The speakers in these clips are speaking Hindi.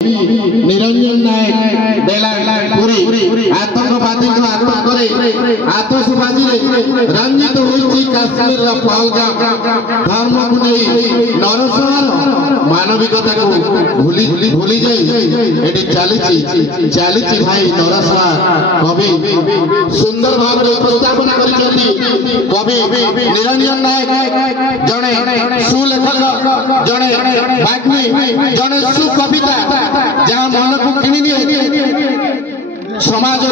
निरंजन नायक बेलापुरी आतंकवादी को आत्मा करे आतंकवादी रंजित होइछि काश्मीर रा पहलगाम धर्म को नहीं नरसंहार मानविकता को भूली जाई एटी चालीछि भाई नरसंहार कवि सुंदर भाव रे उपस्थापना करिसेंती कवि निरंजन नायक जणे सुलेखक जणे बाग्मी जणे सुकविता जहाँ मन को किणी समाज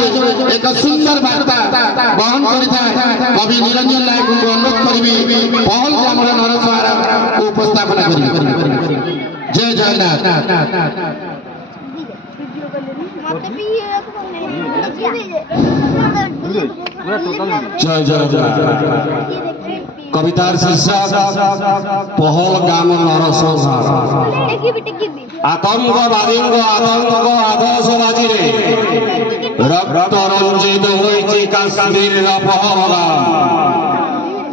एक सुंदर वार्ता बहन कर कवि निरंजन नायक को अनुरोध करी पहल ग्राम नरसंहार को उपस्थापना करी। जय जगन्नाथ। जय जय कवितार शीर्षक पहल गाम नरसंहार। आतंकवादी आदर्शवादी रक्त रंजित होइछि काश्मीर पहलगाम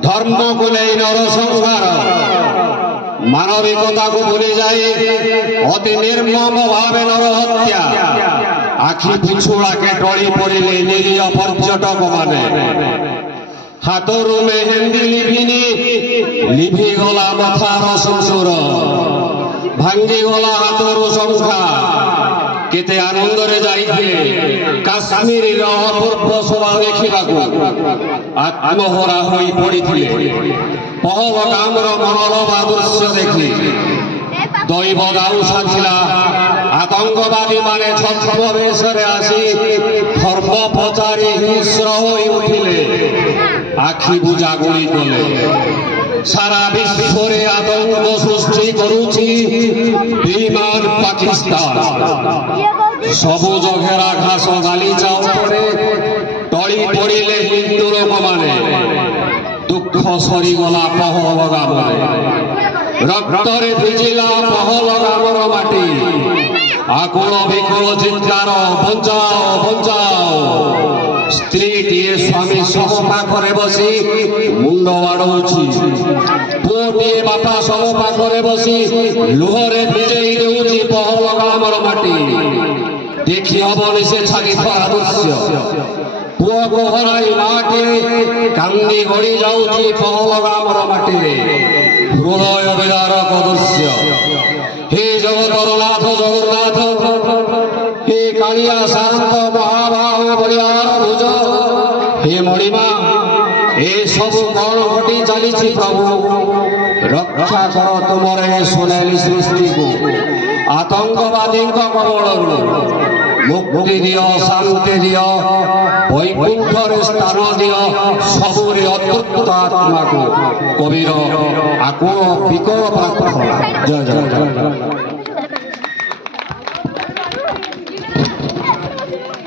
धर्म को नहीं नरसंहार मानविकता को भूली जाए अति निर्मम भावे नरहत्या आखि पिछुड़ा के टली पड़े निरीह पर्यटक माने हाथरू मेहेंदी लिभि गला मथार संसुर भांगी गला हाथरू संख्या केते आनंद रे जाइए काश्मीरी अपूर्व शोभा देखा आत्महरा हो पड़ी पहलगाम मनोरम दृश्य देखी दैव गाऊ साथिला आतंकवादी माने छद्मवेश आसी धर्म पचारि हिंस्र हो उठिले आखि बुझा गुड़ी कले सारा विश्व रे आतंक सृष्टि करुछि बेईमान पाकिस्तान सबुज घेरा घास गालीचा उपरे टली पड़िले हिंदू लोक माने दुख सरीगला पहलगाम रक्तरे भिजिला पहलगामर माटी आकुल विकुल चित्कार बंचाओ बंचाओ स्त्री टीए स्वामी सब पाखरे बसी मुंड बाड़ौछि पुओटीए बापा सब पाखरे बसी लुहरे भिजेई देउछि पहलगामर माटी देखि हबनि से छागी खरा दृश्य पुओ को हराई माँ के कांदी गड़ी जाउछि पहलगामर माटी रे हृदय विदारक दृश्य। हे जगतरनाथ जगन्नाथ हे कालिया शांत महाबाहु बलियार भुज हे मणिमा ए सब कौन घटी चली प्रभु रक्षा कर तुमर ए सोनेली सृष्टि को आतंकवादी कबल मुक्ति दियो शांति दियो वैकुंठर स्थान दियो सबुरे अतृप्त आत्मा को कविर आकुल विकल प्रार्थना। जय जय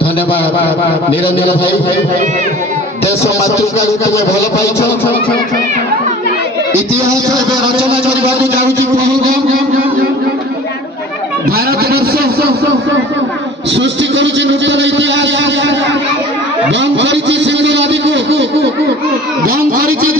धन्यवाद निरंजन भाई देश मातृका को तुम भल पाई इतिहास रचना करने को जाऊँगी भारत वर्ष सृष्टि करुछि नूतन इतिहास बंद करिछि सिंधु नदी को बंद करिछि।